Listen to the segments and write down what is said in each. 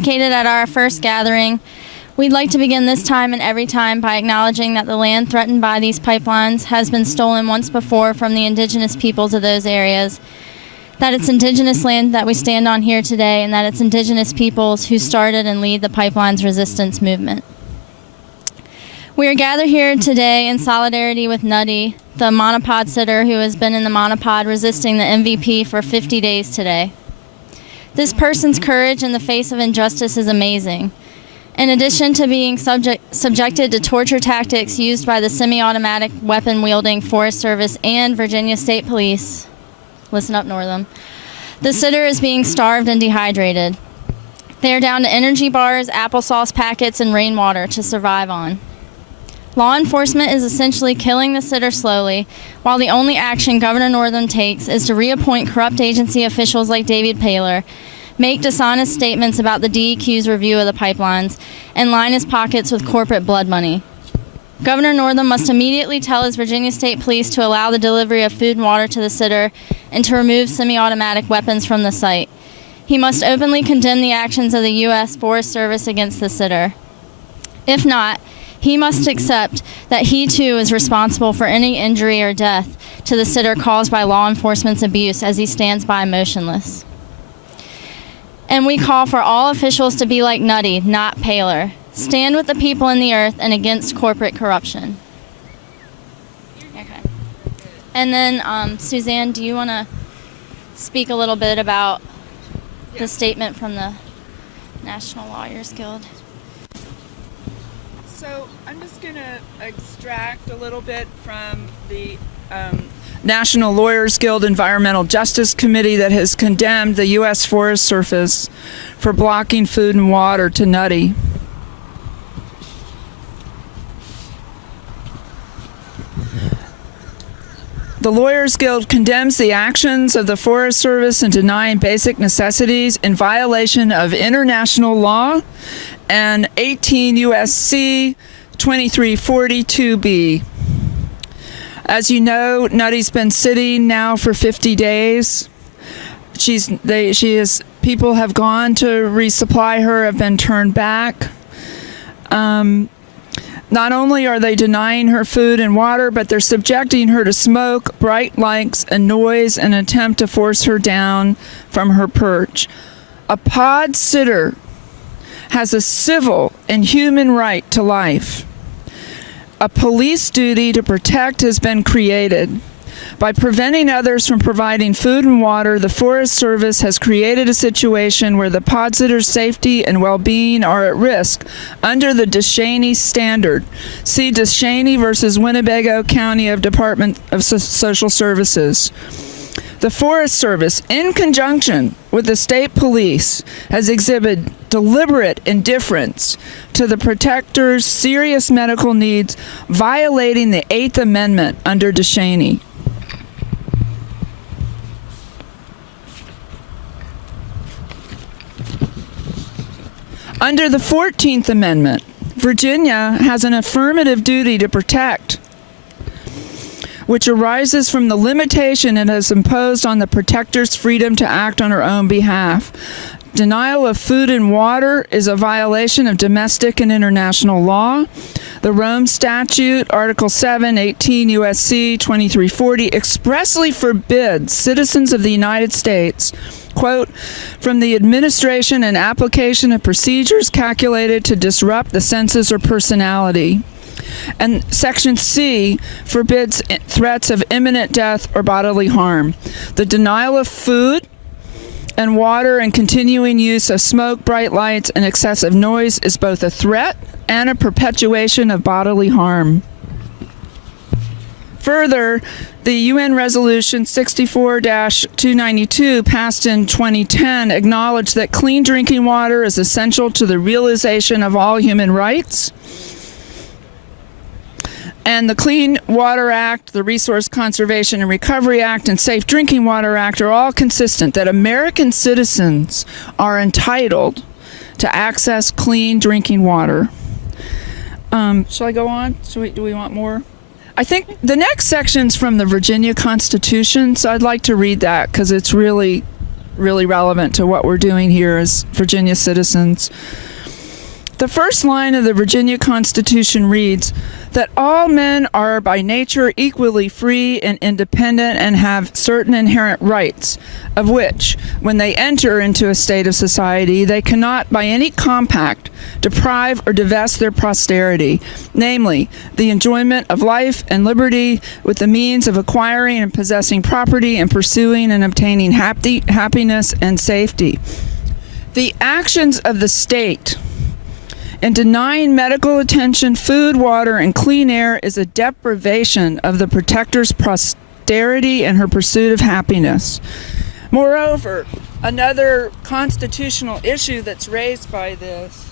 advocated at our first gathering, we'd like to begin this time and every time by acknowledging that the land threatened by these pipelines has been stolen once before from the indigenous peoples of those areas, that it's indigenous land that we stand on here today, and that it's indigenous peoples who started and lead the pipeline's resistance movement. We are gathered here today in solidarity with Nutty, the monopod sitter who has been in the monopod resisting the MVP for 50 days today. This person's courage in the face of injustice is amazing. In addition to being subjected to torture tactics used by the semi-automatic weapon-wielding Forest Service and Virginia State Police, listen up, Northam, the sitter is being starved and dehydrated. They are down to energy bars, applesauce packets, and rainwater to survive on. Law enforcement is essentially killing the sitter slowly, while the only action Governor Northam takes is to reappoint corrupt agency officials like David Paler, make dishonest statements about the DEQ's review of the pipelines, and line his pockets with corporate blood money. Governor Northam must immediately tell his Virginia State Police to allow the delivery of food and water to the sitter and to remove semi-automatic weapons from the site. He must openly condemn the actions of the U.S. Forest Service against the sitter. If not, he must accept that he too is responsible for any injury or death to the sitter caused by law enforcement's abuse as he stands by motionless. And we call for all officials to be like Nutty, not Paler. Stand with the people in the earth and against corporate corruption. Okay. And then, Suzanne, do you want to speak a little bit about the statement from the National Lawyers Guild? So I'm just going to extract a little bit from the National Lawyers Guild Environmental Justice Committee that has condemned the U.S. Forest Service for blocking food and water to Nutty. The Lawyers Guild condemns the actions of the Forest Service in denying basic necessities in violation of international law and 18 U.S.C. 2342B. As you know, Nutty's been sitting now for 50 days. People have gone to resupply her, have been turned back. Not only are they denying her food and water, but they're subjecting her to smoke, bright lights, and noise in an attempt to force her down from her perch. A pod sitter has a civil and human right to life. A police duty to protect has been created. By preventing others from providing food and water, the Forest Service has created a situation where the pod sitter's safety and well-being are at risk under the DeShaney standard. See DeShaney versus Winnebago County of Department of Social Services. The Forest Service, in conjunction with the state police, has exhibited deliberate indifference to the protector's serious medical needs, violating the 8th Amendment under DeShaney. Under the 14th Amendment, Virginia has an affirmative duty to protect, which arises from the limitation it has imposed on the protector's freedom to act on her own behalf. Denial of food and water is a violation of domestic and international law. The Rome Statute, Article 7, 18 U.S.C. 2340, expressly forbids citizens of the United States, quote, from the administration and application of procedures calculated to disrupt the senses or personality. And Section C forbids threats of imminent death or bodily harm. The denial of food and water and continuing use of smoke, bright lights, and excessive noise is both a threat and a perpetuation of bodily harm. Further, the UN Resolution 64-292, passed in 2010, acknowledged that clean drinking water is essential to the realization of all human rights. And the Clean Water Act, the Resource Conservation and Recovery Act, and Safe Drinking Water Act are all consistent that American citizens are entitled to access clean drinking water. Shall I go on? Do we want more? I think the next section's from the Virginia Constitution, so I'd like to read that because it's really really relevant to what we're doing here as Virginia citizens. The first line of the Virginia Constitution reads that all men are by nature equally free and independent and have certain inherent rights, of which, when they enter into a state of society, they cannot by any compact deprive or divest their posterity, namely, the enjoyment of life and liberty with the means of acquiring and possessing property and pursuing and obtaining happiness and safety. The actions of the state in denying medical attention, food, water, and clean air is a deprivation of the protector's posterity and her pursuit of happiness. Moreover, another constitutional issue that's raised by this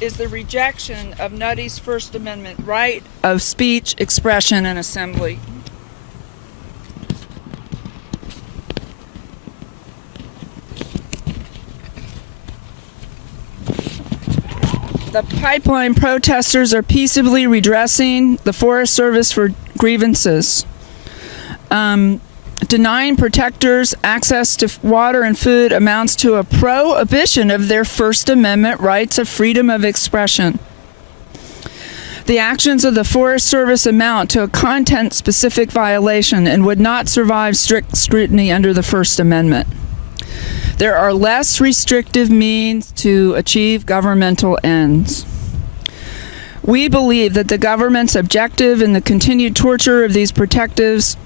is the rejection of Nutty's First Amendment right of speech, expression, and assembly. The pipeline protesters are peaceably redressing the Forest Service for grievances. Denying protectors access to water and food amounts to a prohibition of their First Amendment rights of freedom of expression. The actions of the Forest Service amount to a content-specific violation and would not survive strict scrutiny under the First Amendment. There are less restrictive means to achieve governmental ends. We believe that the government's objective in the continued torture of these protectors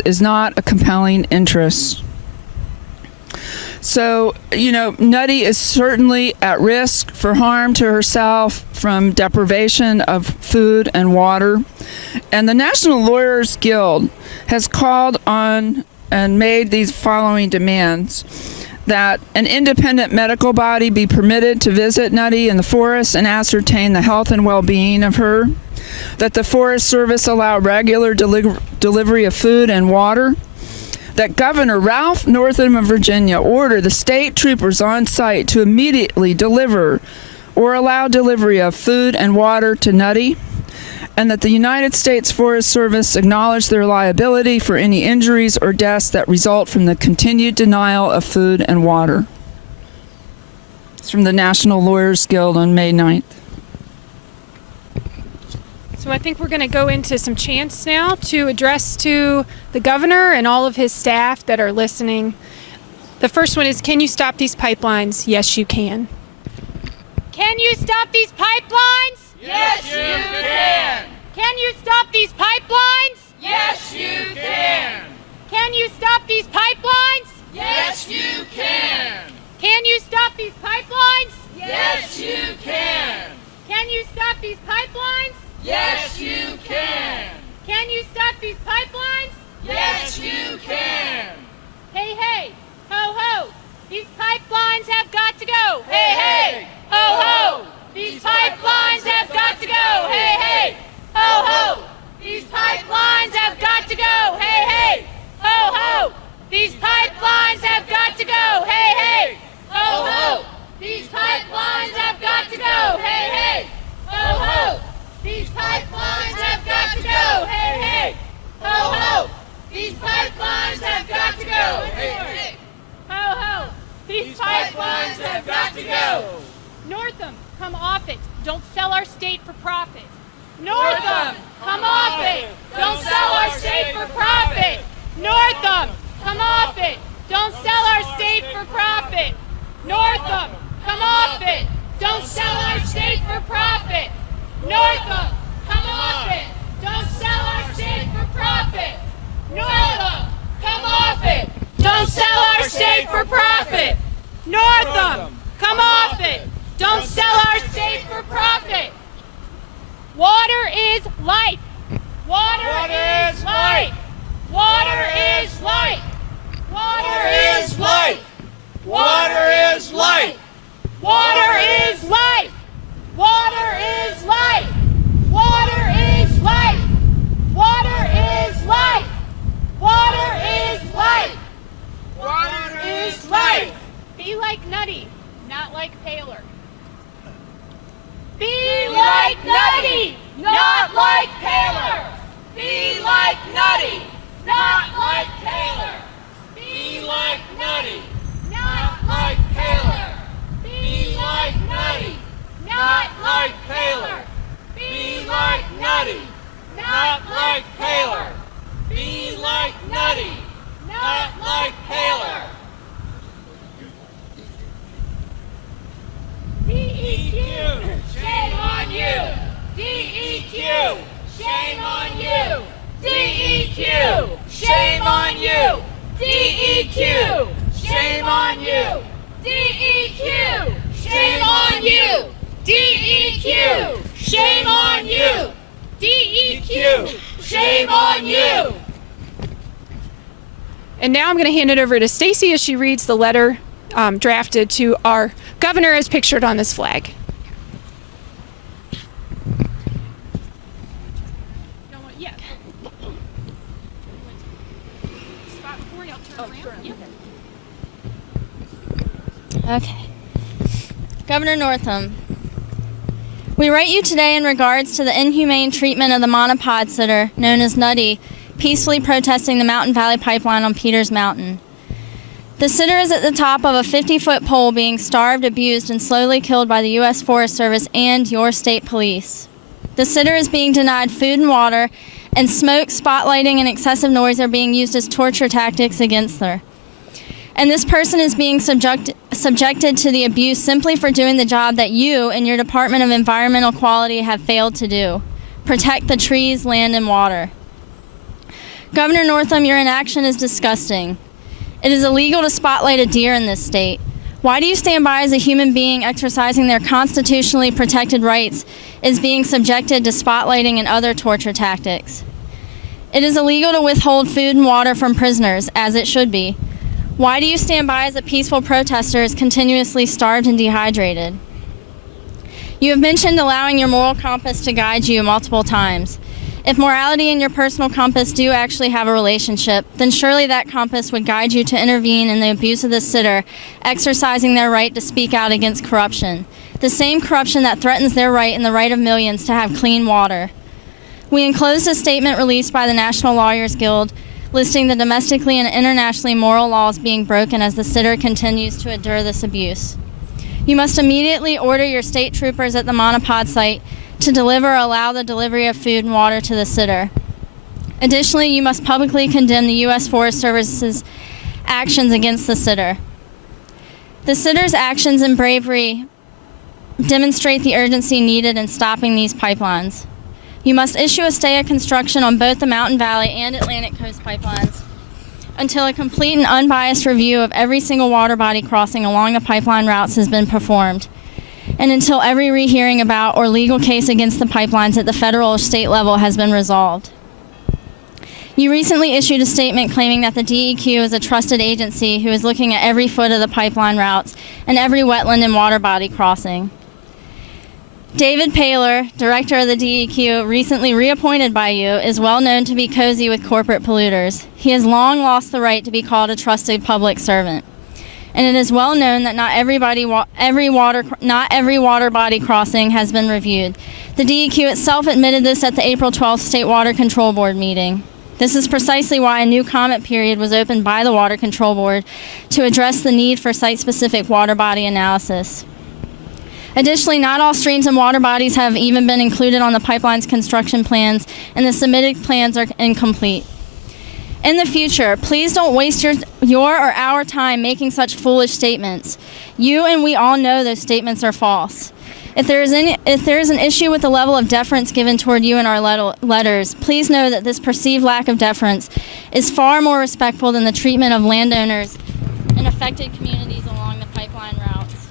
is not a compelling interest. So, Nutty is certainly at risk for harm to herself from deprivation of food and water. And the National Lawyers Guild has called on and made these following demands: that an independent medical body be permitted to visit Nutty in the forest and ascertain the health and well-being of her, that the Forest Service allow regular delivery of food and water, that Governor Ralph Northam of Virginia order the state troopers on site to immediately deliver or allow delivery of food and water to Nutty, and that the United States Forest Service acknowledge their liability for any injuries or deaths that result from the continued denial of food and water. It's from the National Lawyers Guild on May 9th. So I think we're going to go into some chants now to address to the governor and all of his staff that are listening. The first one is, can you stop these pipelines? Yes, you can. Can you stop these pipelines? Yes, you can. Can you stop these pipelines? Yes, you can. Can you stop these pipelines? Yes, you can. Can you stop these pipelines? Yes, you can. Can you stop these pipelines? Yes, you can. Can you stop these pipelines? Yes, you can. Hey, hey, ho, ho, these pipelines have got to go. Hey, hey, ho, ho, these pipelines have got to go. Hey, hey, ho, ho, these pipelines have got to go. Hey, hey, ho, ho, these pipelines have got to go. Hey, hey, ho, ho, these pipelines have got to go. Hey, hey, ho, ho, these pipelines have got to go. Hey, hey, ho, ho, these pipelines have got to go. Hey, hey, ho, ho, these pipelines have got to go. Northam, come off it. Don't sell our state for profit. Northam, come off it. Don't sell our state for profit. Northam, come off it. Don't sell our state for profit. Northam, come off it. Don't sell our state for profit. Northam, come off it. Don't sell our state for profit. Northam, come off it. Don't sell our state for profit. Northam, come off it. Don't sell our state for profit. Water is life. Water is life. Water is life. Water is life. Water is life. Water is life. Water is life. Water is life. Water is life. Water is life. Water is life. Be like Nutty, not like Paler. Be like Nutty, not like Paler. Be like Nutty, DEQ, shame on you! DEQ, shame on you! And now I'm going to hand it over to Stacy as she reads the letter drafted to our governor as pictured on this flag. Okay. Governor Northam, we write you today in regards to the inhumane treatment of the monopod sitter, known as Nutty, peacefully protesting the Mountain Valley Pipeline on Peters Mountain. The sitter is at the top of a 50-foot pole being starved, abused, and slowly killed by the U.S. Forest Service and your state police. The sitter is being denied food and water, and smoke, spotlighting, and excessive noise are being used as torture tactics against her. And this person is being subjected to the abuse simply for doing the job that you and your Department of Environmental Quality have failed to do: protect the trees, land, and water. Governor Northam, your inaction is disgusting. It is illegal to spotlight a deer in this state. Why do you stand by as a human being exercising their constitutionally protected rights is being subjected to spotlighting and other torture tactics? It is illegal to withhold food and water from prisoners, as it should be. Why do you stand by as a peaceful protester is continuously starved and dehydrated? You have mentioned allowing your moral compass to guide you multiple times. If morality and your personal compass do actually have a relationship, then surely that compass would guide you to intervene in the abuse of the sitter, exercising their right to speak out against corruption, the same corruption that threatens their right and the right of millions to have clean water. We enclosed a statement released by the National Lawyers Guild listing the domestically and internationally moral laws being broken as the sitter continues to endure this abuse. You must immediately order your state troopers at the monopod site to deliver or allow the delivery of food and water to the sitter. Additionally, you must publicly condemn the U.S. Forest Service's actions against the sitter. The sitter's actions and bravery demonstrate the urgency needed in stopping these pipelines. You must issue a stay of construction on both the Mountain Valley and Atlantic Coast pipelines until a complete and unbiased review of every single water body crossing along the pipeline routes has been performed, and until every rehearing about or legal case against the pipelines at the federal or state level has been resolved. You recently issued a statement claiming that the DEQ is a trusted agency who is looking at every foot of the pipeline routes and every wetland and water body crossing. David Paler, director of the DEQ, recently reappointed by you, is well known to be cozy with corporate polluters. He has long lost the right to be called a trusted public servant. And it is well known that not every water body crossing has been reviewed. The DEQ itself admitted this at the April 12th State Water Control Board meeting. This is precisely why a new comment period was opened by the Water Control Board to address the need for site-specific water body analysis. Additionally, not all streams and water bodies have even been included on the pipeline's construction plans, and the submitted plans are incomplete. In the future, please don't waste your or our time making such foolish statements. You and we all know those statements are false. If there is an issue with the level of deference given toward you in our letters, please know that this perceived lack of deference is far more respectful than the treatment of landowners and affected communities along the pipeline routes.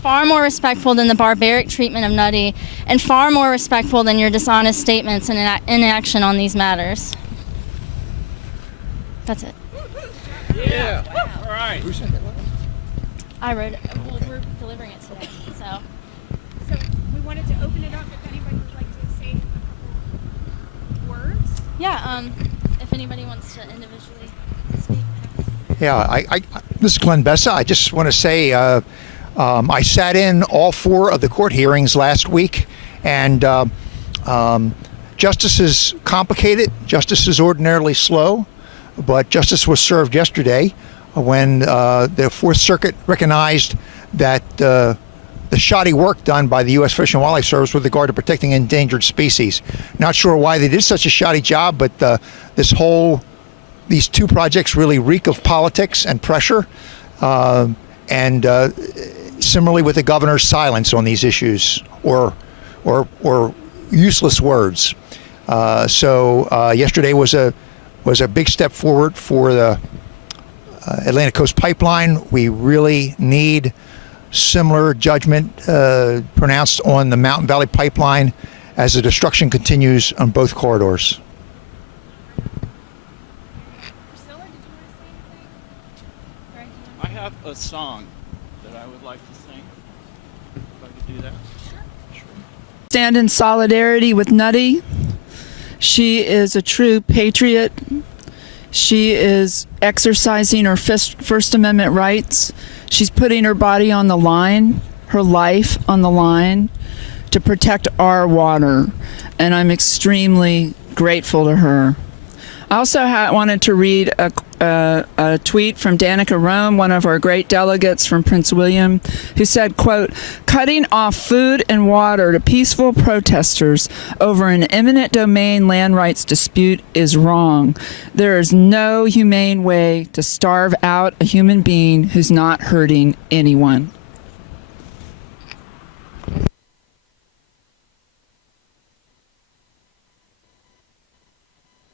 Far more respectful than the barbaric treatment of Nutty, and far more respectful than your dishonest statements and inaction on these matters. That's it. Yeah. All right. I wrote it. Well, we're delivering it today, so. So we wanted to open it up if anybody would like to say a couple words. Yeah, if anybody wants to individually speak. Yeah, this is Glenn Bessa. I just want to say I sat in all 4 of the court hearings last week, and justice is complicated. Justice is ordinarily slow, but justice was served yesterday when the Fourth Circuit recognized that the shoddy work done by the U.S. Fish and Wildlife Service with regard to protecting endangered species. Not sure why they did such a shoddy job, but these 2 projects really reek of politics and pressure. And similarly with the governor's silence on these issues, or useless words. So yesterday was a big step forward for the Atlantic Coast Pipeline. We really need similar judgment pronounced on the Mountain Valley Pipeline as the destruction continues on both corridors. I have a song that I would like to sing. If I could do that. Sure. Stand in solidarity with Nutty. She is a true patriot. She is exercising her First Amendment rights. She's putting her body on the line, her life on the line, to protect our water. And I'm extremely grateful to her. I also wanted to read a tweet from Danica Rome, one of our great delegates from Prince William, who said, quote, "Cutting off food and water to peaceful protesters over an eminent domain land rights dispute is wrong. There is no humane way to starve out a human being who's not hurting anyone."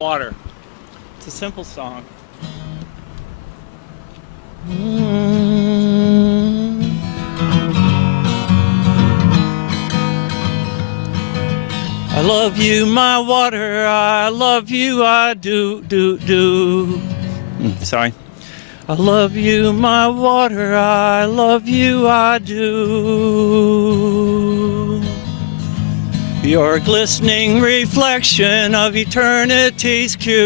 Water. It's a simple song. I love you, my water. I love you, I do. Sorry. I love you, my water. I love you, I do. Your glistening reflection of eternity's cue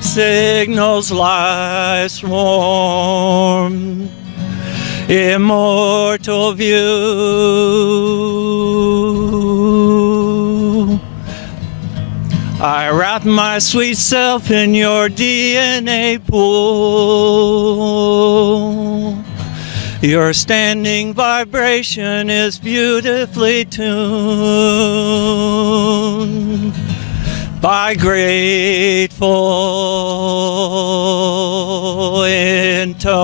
signals life's warm, immortal view. I wrap my sweet self in your DNA pool. Your standing vibration is beautifully tuned by grateful intonation,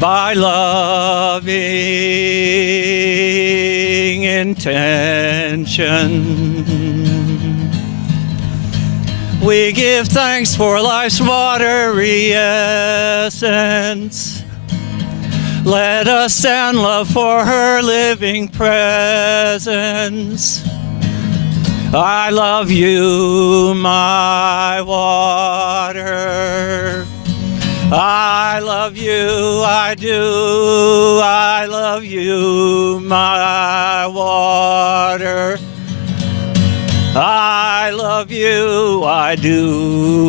by loving intention. We give thanks for life's watery essence. Let us stand love for her living presence. I love you, my water. I love you, I do. I love you, my water. I love you, I do.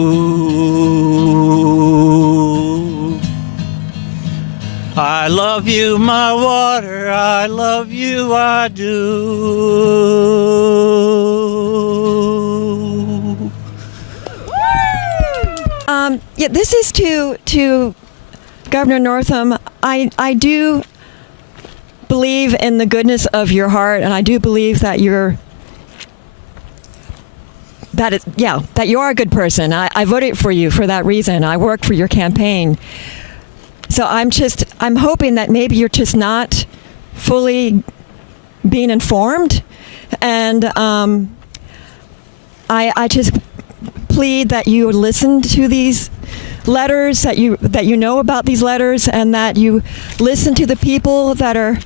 I love you, my water. I love you, I do. Yeah, this is to Governor Northam. I do believe in the goodness of your heart, and I do believe that you are a good person. I voted for you for that reason. I worked for your campaign. So I'm hoping that maybe you're just not fully being informed. And I just plead that you listen to these letters, that you know about these letters, and that you listen to the people that are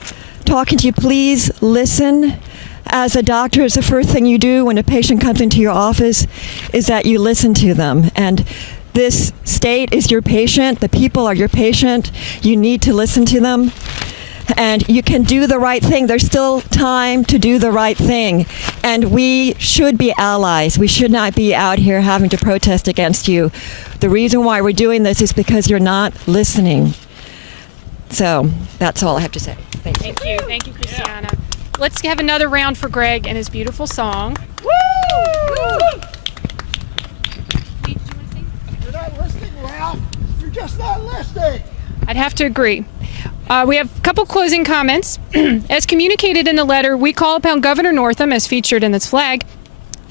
talking to you. Please listen. As a doctor, it's the first thing you do when a patient comes into your office is that you listen to them. And this state is your patient. The people are your patient. You need to listen to them. And you can do the right thing. There's still time to do the right thing. And we should be allies. We should not be out here having to protest against you. The reason why we're doing this is because you're not listening. So that's all I have to say. Thank you. Thank you. Thank you, Christiana. Let's have another round for Greg and his beautiful song. Woo! Lee, do you want to sing? You're not listening, Ralph. You're just not listening. I'd have to agree. We have a couple closing comments. As communicated in the letter, we call upon Governor Northam, as featured in this flag,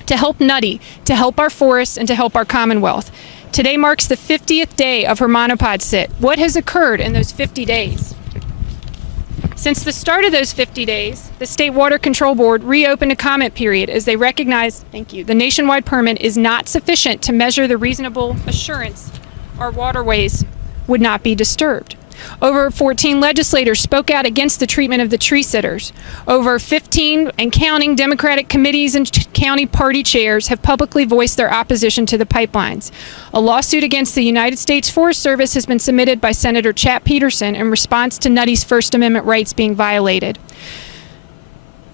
to help Nutty, to help our forests, and to help our Commonwealth. Today marks the 50th day of her monopod sit. What has occurred in those 50 days? Since the start of those 50 days, the State Water Control Board reopened a comment period as they recognized, the nationwide permit is not sufficient to measure the reasonable assurance our waterways would not be disturbed. Over 14 legislators spoke out against the treatment of the tree sitters. Over 15 and counting Democratic committees and county party chairs have publicly voiced their opposition to the pipelines. A lawsuit against the United States Forest Service has been submitted by Senator Chap Peterson in response to Nutty's First Amendment rights being violated.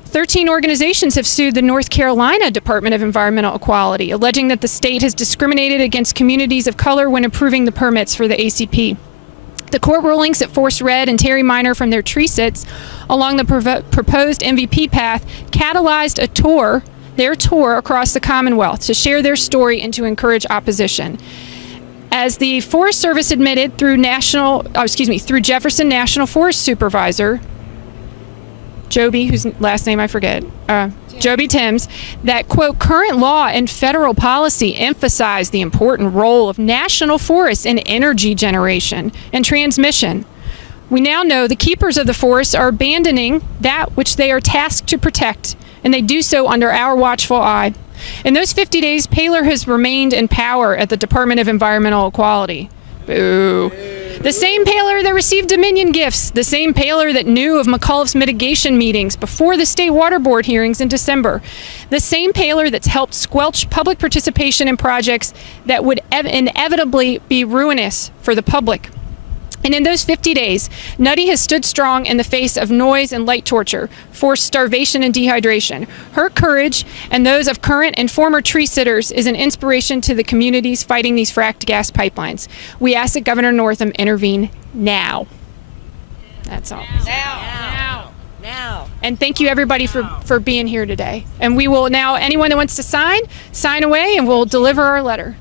13 organizations have sued the North Carolina Department of Environmental Equality, alleging that the state has discriminated against communities of color when approving the permits for the ACP. The court rulings that forced Red and Terry Minor from their tree sits along the proposed MVP path catalyzed their tour across the Commonwealth to share their story and to encourage opposition. As the Forest Service admitted through Jefferson National Forest Supervisor Joby, whose last name I forget, Joby Timms, that, quote, current law and federal policy emphasize the important role of national forests in energy generation and transmission. We now know the keepers of the forests are abandoning that which they are tasked to protect, and they do so under our watchful eye. In those 50 days, Paler has remained in power at the Department of Environmental Equality. Boo. The same Paler that received Dominion gifts, the same Paler that knew of McAuliffe's mitigation meetings before the State Water Board hearings in December, the same Paler that's helped squelch public participation in projects that would inevitably be ruinous for the public. And in those 50 days, Nutty has stood strong in the face of noise and light torture, forced starvation and dehydration. Her courage and those of current and former tree sitters is an inspiration to the communities fighting these fracked gas pipelines. We ask that Governor Northam intervene now. That's all. Now. And thank you everybody for being here today. And we will now, anyone that wants to sign away and we'll deliver our letter.